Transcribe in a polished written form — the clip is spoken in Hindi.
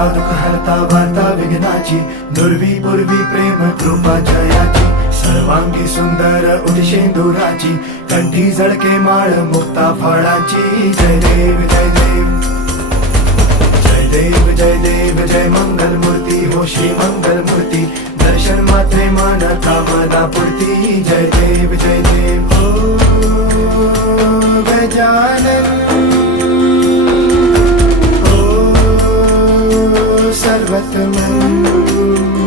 हरता दुःख हरता वार्ता विघ्नाची, दुर्वी पूर्वी प्रेम कृपा जयाची, सर्वांगी सुंदर उदिशेंदुराची, कंठी झळके माळ मुक्ता फळाची. जय देव जय देव जय देव जय देव जय मंगल मूर्ती हो श्री मंगल मूर्ती, दर्शन मात्रे मन कामना पूर्ती. जय देव जय देव हो गजानन हो सर्वतमन.